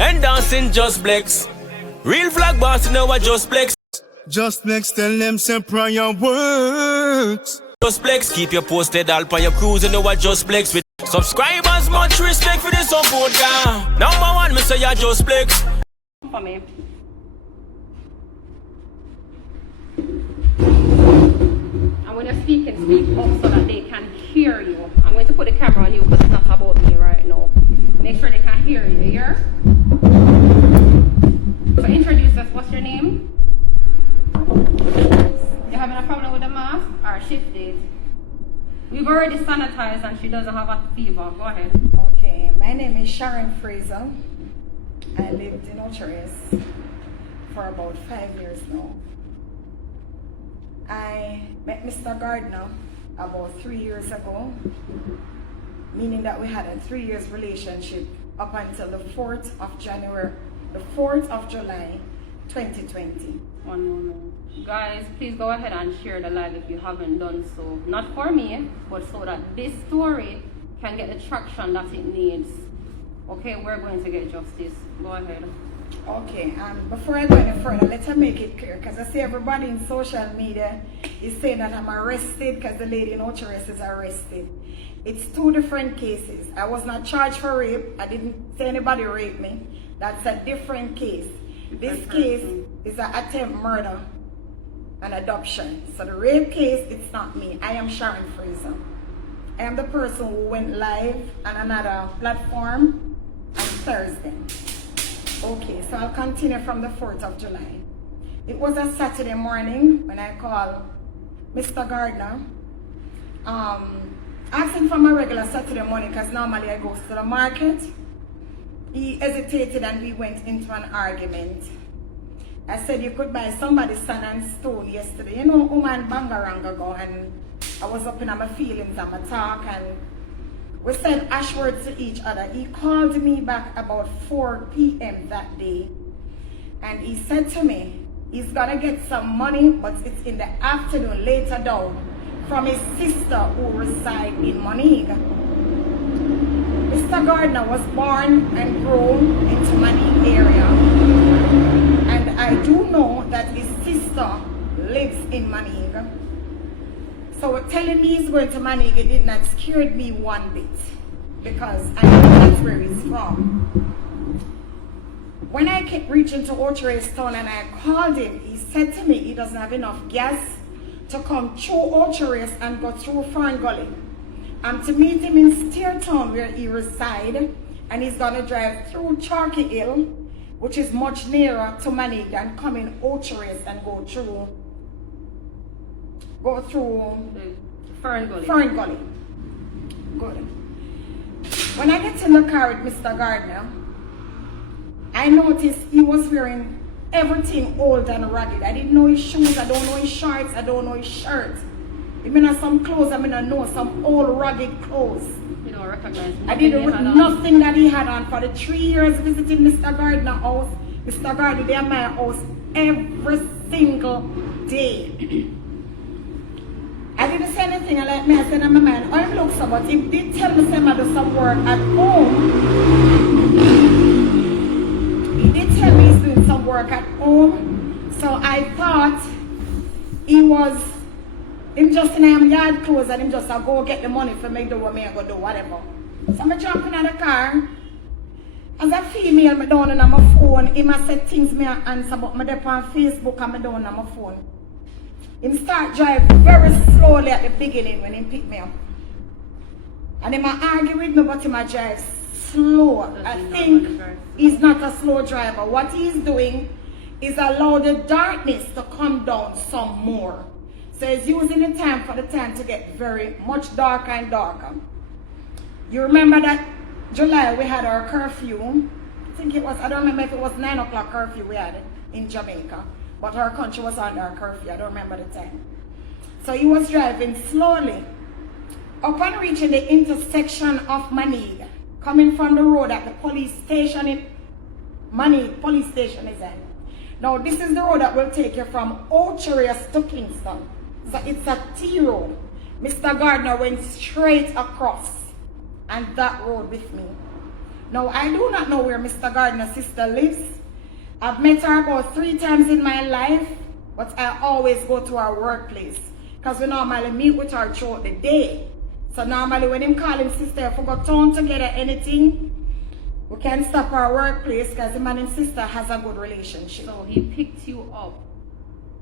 and dancing just flex. Real flag boss, you know what just flex. Just flex, tell them some prior works. Just flex, keep you posted all for your cruise, you know what just flex with subscribers, much respect for the support, girl. Number one, me say you just flex. For me. And when you're speaking, speak up so that they can hear you. I'm going to put the camera on you because it's not about me right now. Make sure they can hear you, you hear? So introduce us, what's your name? You having a problem with the mask or shift date? We've already sanitized and she doesn't have a fever. Go ahead. Okay, my name is Sharon Fraser. I lived in Ochares for about 5 years now. I met Mr. Gardner about 3 years ago, meaning that we had a 3 years relationship up until the 4th of January, the 4th of July, 2020. One moment. Guys, please go ahead and share the live if you haven't done so. Not for me, but so that this story can get the traction that it needs. Okay, we're going to get justice. Go ahead. Okay, before I go any further, let me make it clear, because I see everybody in social media is saying that I'm arrested because the lady in Ochares is arrested. It's two different cases. I was not charged for rape. I didn't say anybody raped me. That's a different case. This case is an attempt murder and adoption. So the rape case, it's not me. I am Sharon Fraser. I am the person who went live on another platform on Thursday. Okay, so I'll continue from the 4th of July. It was a Saturday morning when I called Mr. Gardner, asking for my regular Saturday morning because normally I go to the market. He hesitated and we went into an argument. I said you could buy somebody's sand and stone yesterday. You know, woman bangaranga go, and I was up in my feelings and my talk, and we said harsh words to each other. He called me back about 4 p.m. that day, and he said to me, he's gonna get some money, but it's in the afternoon, later down, from his sister who resides in Moneega. Mr. Gardner was born and grown into Moneega area, and I do know that his sister lives in Moneega. So telling me he's going to Moneega did not scare me one bit, because I know that's where he's from. When I kept reaching to Ochares town and I called him, he said to me he doesn't have enough gas to come through Ochares and go through Fern Gully. I'm to meet him in Steertown where he resides, and he's going to drive through Chalky Hill, which is much nearer to Moneega, and come in Ochares and go through Fern Gully. Fern Gully. Good. When I get in the car with Mr. Gardner, I noticed he was wearing everything old and ragged. I didn't know his shoes, I don't know his shorts, I don't know his shirt. Even some clothes, I know some old ragged clothes. You don't recognize I didn't nothing that he had on. For the 3 years visiting Mr. Gardner's house, Mr. Gardner, they are my house every single day. I didn't say anything, and like me, I said in my mind, I look so, but he did tell me I do some work at home. He did tell me he's doing some work at home. So I thought he was him just in him yard clothes, and him just go get the money for me do what me go do whatever. So I jump in the car. As a female, I down on my phone. He must say things me answer, but I dey on Facebook and I down on my phone. Him start drive very slowly at the beginning when he pick me up. And he might argue with me, but he might drive slow. I think he's not a slow driver. What he's doing is allow the darkness to come down some more. So he's using the time for the time to get very much darker and darker. You remember that July we had our curfew. I think it was, I don't remember if it was 9 o'clock curfew we had in Jamaica. But our country was under our curfew, I don't remember the time. So he was driving slowly. Upon reaching the intersection of Moneega, coming from the road at the police station, Moneega police station is at. Now this is the road that will take you from Ochares to Kingston. So it's a T road. Mr. Gardner went straight across and that road with me. Now, I do not know where Mr. Gardner's sister lives. I've met her about 3 times in my life, but I always go to her workplace because we normally meet with her throughout the day. So normally when him call him sister, if we go town together, anything, we can stop our workplace because the man and sister has a good relationship. So he picked you up.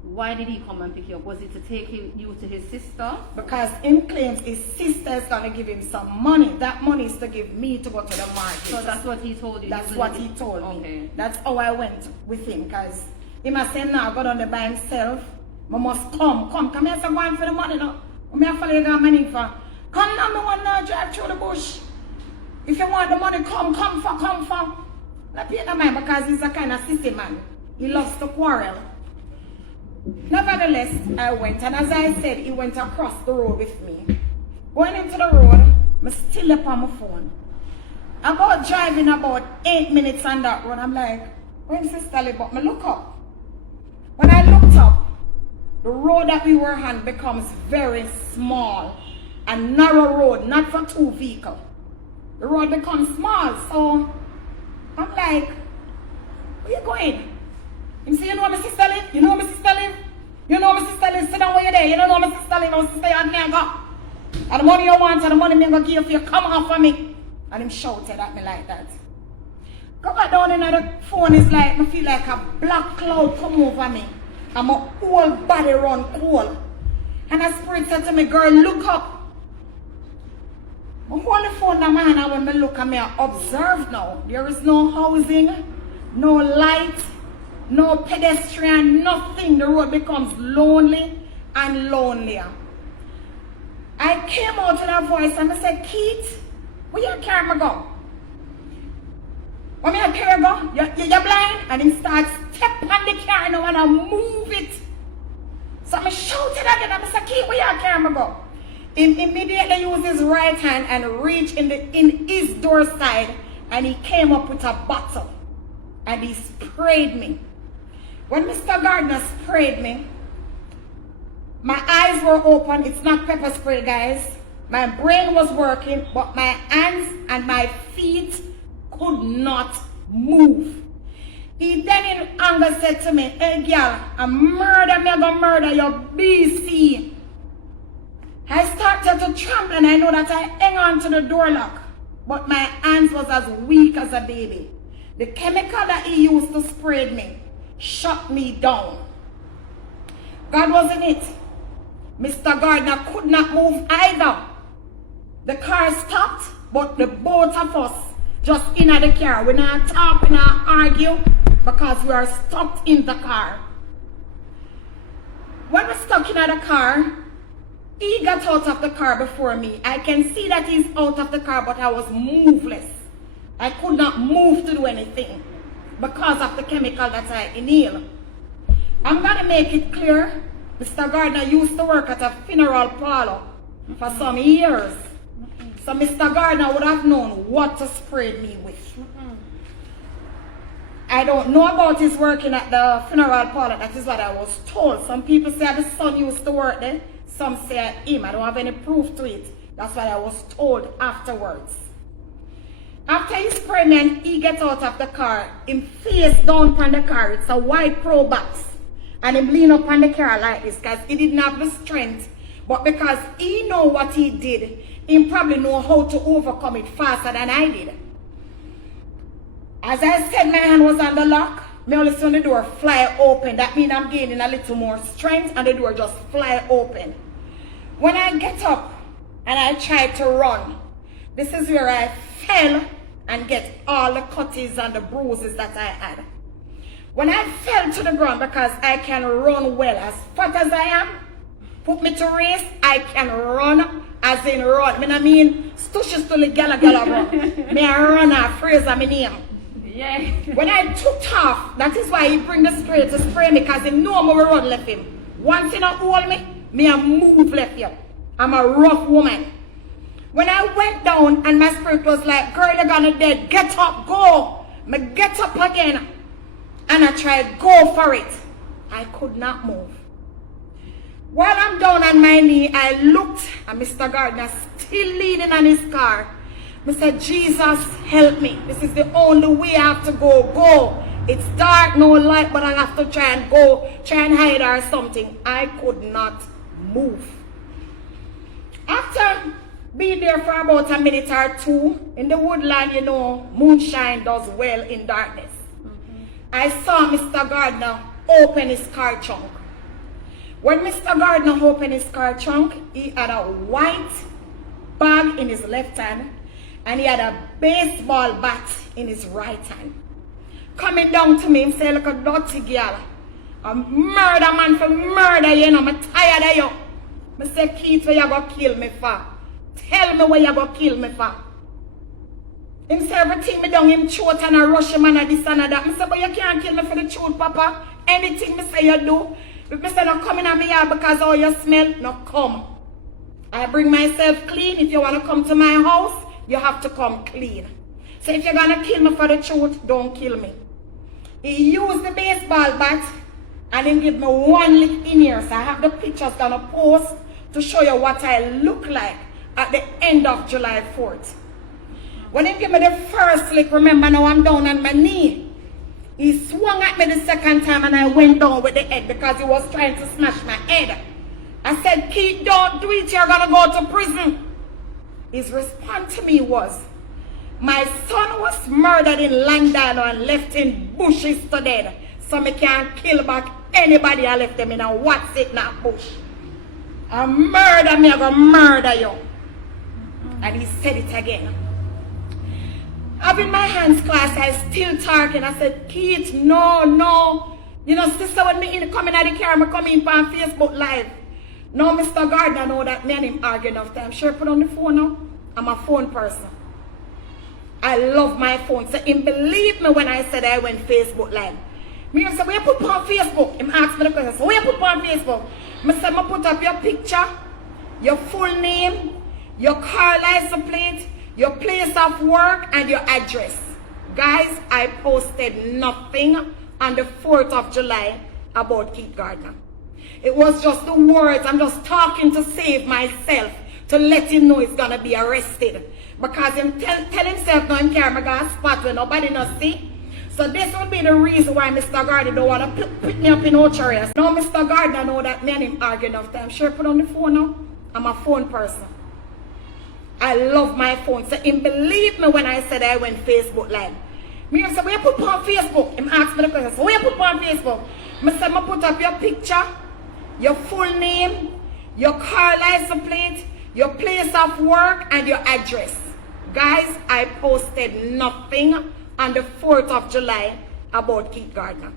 Why did he come and pick you up? Was it to take you to his sister? Because him claims his sister is going to give him some money. That money is to give me to go to the market. So that's what he told you? That's what he told me. That's how I went with him because he must say, now go down there by himself. I must come here, so go on for the money now. I have to follow you got money for. Come now, I want to drive through the bush. If you want the money, come for. Not pay no mind because he's a kind of sissy man. He loves to quarrel. Nevertheless, I went, and as I said, he went across the road with me. Going into the road, I'm still up on my phone. I go driving about 8 minutes on that road. I'm like, where's sister live? But I look up. When I looked up, the road that we were on becomes very small. A narrow road, not for 2 vehicles. The road becomes small, so I'm like, where you going? You say, you know my sister live? You know my sister live? You know my sister live? Sit down where you're there. You don't know my sister live. My sister and me go. And the money you want and the money me going to give you, come off of me. And him shouted at me like that. Go back down in the phone, is like, I feel like a black cloud come over me. And my whole body run cold. And the spirit said to me, girl, look up. I hold the phone in my hand, and when I look at me, I observe now. There is no housing, no light, no pedestrian, nothing. The road becomes lonely and lonelier. I came out with a voice and I said, Keith, where you carry me go? Where me carry go? You're blind? And he starts step on the car now and I move it. So I shouted again and I said, Keith, where you carry me go? He immediately used his right hand and reached in his door side and he came up with a bottle and he sprayed me. When Mr. Gardner sprayed me, my eyes were open. It's not pepper spray, guys. My brain was working, but my hands and my feet could not move. He then in anger said to me, hey girl, I gonna murder your BC. I started to tremble and I know that I hang on to the door lock, but my hands was as weak as a baby. The chemical that he used to spray me shut me down. God was in it. Mr. Gardner could not move either. The car stopped, but the both of us just in the car. We not talk, we not argue, because we are stuck in the car. When we're stuck in the car, he got out of the car before me. I can see that he's out of the car, but I was moveless. I could not move to do anything because of the chemical that I inhale. I'm going to make it clear, Mr. Gardner used to work at a funeral parlor for some years. So Mr. Gardner would have known what to spray me with. I don't know about his working at the funeral parlor. That is what I was told. Some people say the son used to work there. Some say him. I don't have any proof to it. That's what I was told afterwards. After he sprayed me and he gets out of the car, him face down on the car. It's a white Pro box. And him lean up on the car like this because he didn't have the strength. But because he know what he did, he probably know how to overcome it faster than I did. As I said, my hand was on the lock. Me only saw the door fly open. That means I'm gaining a little more strength and the door just fly open. When I get up and I try to run, this is where I fell and get all the cuts and the bruises that I had. When I fell to the ground, because I can run well, as fat as I am, put me to race, I can run as in run. I mean, stushes to the gala run. Me a run a phrase of my name. Yeah. When I took off, that is why he bring the spray to spray me, because he know me will run left him. Once he not hold me a move left here. I'm a rough woman. When I went down and my spirit was like, girl, you're gonna dead. Get up, go. Me get up again. And I tried, go for it. I could not move. While I'm down on my knee, I looked at Mr. Gardner still leaning on his car. I said, Jesus, help me. This is the only way I have to go. Go. It's dark, no light, but I have to try and go, try and hide or something. I could not move. After being there for about a minute or two, in the woodland, you know, moonshine does well in darkness. I saw Mr. Gardner open his car trunk. When Mr. Gardner opened his car trunk, he had a white bag in his left hand and he had a baseball bat in his right hand. Coming down to me, he said, look a dirty girl. A murder man for murder, you know, I'm tired of you. I said, Keith, where you going to kill me for? Tell me where you going to kill me for. Him say everything me down him throat and I rush him and I this and that. I say, but you can't kill me for the truth, Papa. Anything me say you do. If me say not coming at me here because how you smell, no come. I bring myself clean. If you want to come to my house, you have to come clean. So if you're going to kill me for the truth, don't kill me. He used the baseball bat and then give me one lick in here. So I have the pictures gonna post to show you what I look like at the end of July 4th. When he gave me the first lick, remember now I'm down on my knee. He swung at me the second time and I went down with the head because he was trying to smash my head. I said, Keith, don't do it, you're gonna go to prison. His response to me was, my son was murdered in Langdale and left in bushes to dead. So me can't kill back anybody I left them in a what's it not bush. A murder me, I'm gonna murder you. And he said it again. Having my hands clasped, I still talking. I said, Keith, no. You know, sister, when me coming out the car, I come in on Facebook Live. Now, Mr. Gardner know that me and him arguing enough time. Sure, put on the phone now. I'm a phone person. I love my phone. So him believe me when I said I went Facebook Live. Me said, where you put on Facebook? Him asked me the question. So where you put on Facebook? I said, I put up your picture, your full name, your car license plate, your place of work, and your address. Guys, I posted nothing on the 4th of July about Keith Gardner. It was just the words. I'm just talking to save myself, to let him know he's going to be arrested. Because him tell himself now him carry my spot where nobody not see. So this would be the reason why Mr. Gardner don't want to put me up in no charges. Now Mr. Gardner know that me and him argue enough time. Sure, put on the phone now. I'm a phone person. I love my phone. So him believe me when I said I went Facebook Live. Me said, where you put on Facebook? Him asked me the question. So where you put on Facebook? I said, I put up your picture, your full name, your car license plate, your place of work, and your address. Guys, I posted nothing on the 4th of July about Keith Gardner.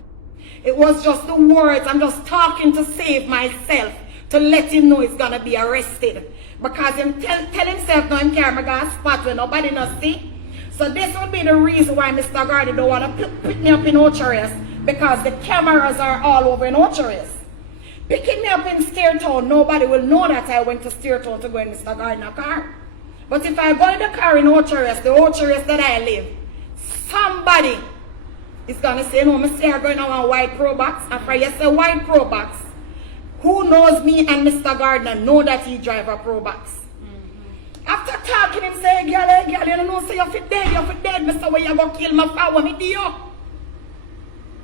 It was just the words. I'm just talking to save myself, to let him know he's going to be arrested. Because him tell himself now him carry my spot where nobody not see. So this would be the reason why Mr. Gardner don't want to pick me up in Ocharis, because the cameras are all over in Ocharis. Picking me up in Steertown, nobody will know that I went to Steertown to go in Mr. Gardner's car. But if I go in the car in Ocharis, the Ocharis that I live, somebody is going to say, no, Mr. you're going on a white Pro Box. After you say white Pro Box, who knows me and Mr. Gardner know that he drive a Pro Box. After talking, him say, girl, you don't know, say you're dead, Mr. Where you going to kill my power, me do you?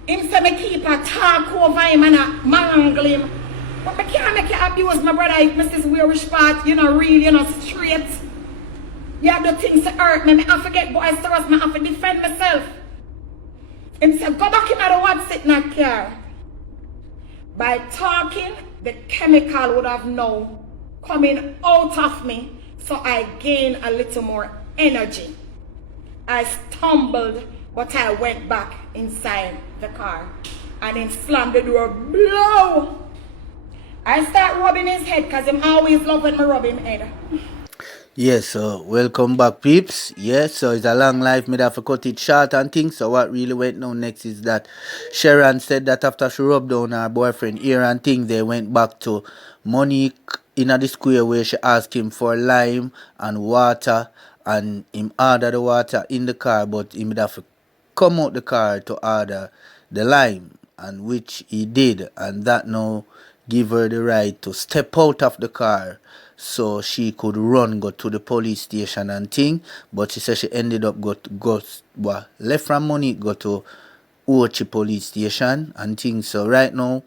Him say me keep a talk over him and a mangle him. But I can't make you abuse my brother if Mrs. Weirish part, you know, real, you know, straight. You have the things to hurt me. I forget boys to us, I have to defend myself. Him say, go back in the one sitting in that car. By talking, the chemical would have now coming out of me, so I gain a little more energy. I stumbled, but I went back inside the car and then slammed the door. Blow! I start rubbing his head because I'm always love when I rub him head. Yes, so welcome back, peeps. Yes, so it's a long life. Me have to cut it short and things. So what really went on next is that Sharon said that after she rubbed down her boyfriend ear and things, they went back to Monique in the square where she asked him for lime and water, and him order the water in the car, but he would have to come out the car to order the lime, and which he did, and that now give her the right to step out of the car so she could run go to the police station and thing, but she said she ended up left from money go to Ochi police station and things. So right now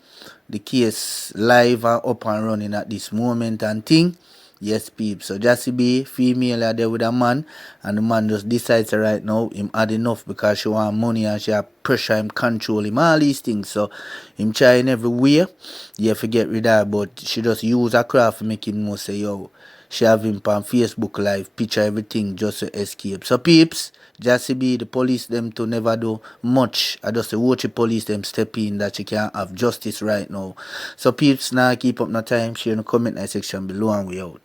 the case live and up and running at this moment and thing. Yes, peeps. So Jassy B, female are there with a man, and the man just decides right now him had enough because she want money and she have pressure him, control him, all these things. So him trying every way, you have to get rid of her, but she just use her craft to make him know say, yo, she have him on Facebook live, picture everything just to escape. So peeps, Jassy B, the police them to never do much. I just watch the police them step in that she can't have justice right now. So peeps, now keep up no time, share in the comment section below and we out.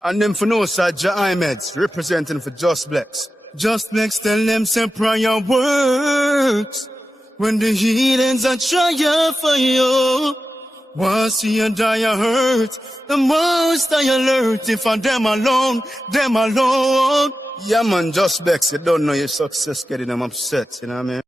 And them for no side, Ahmeds, representing for Just Blex. Just Blex tell them say prayer works. When the heathens are trying for you, once you die a hurt, the most I alert. If I'm them alone, them alone. Yeah man, Just Blex, you don't know your success getting them upset, you know what I mean?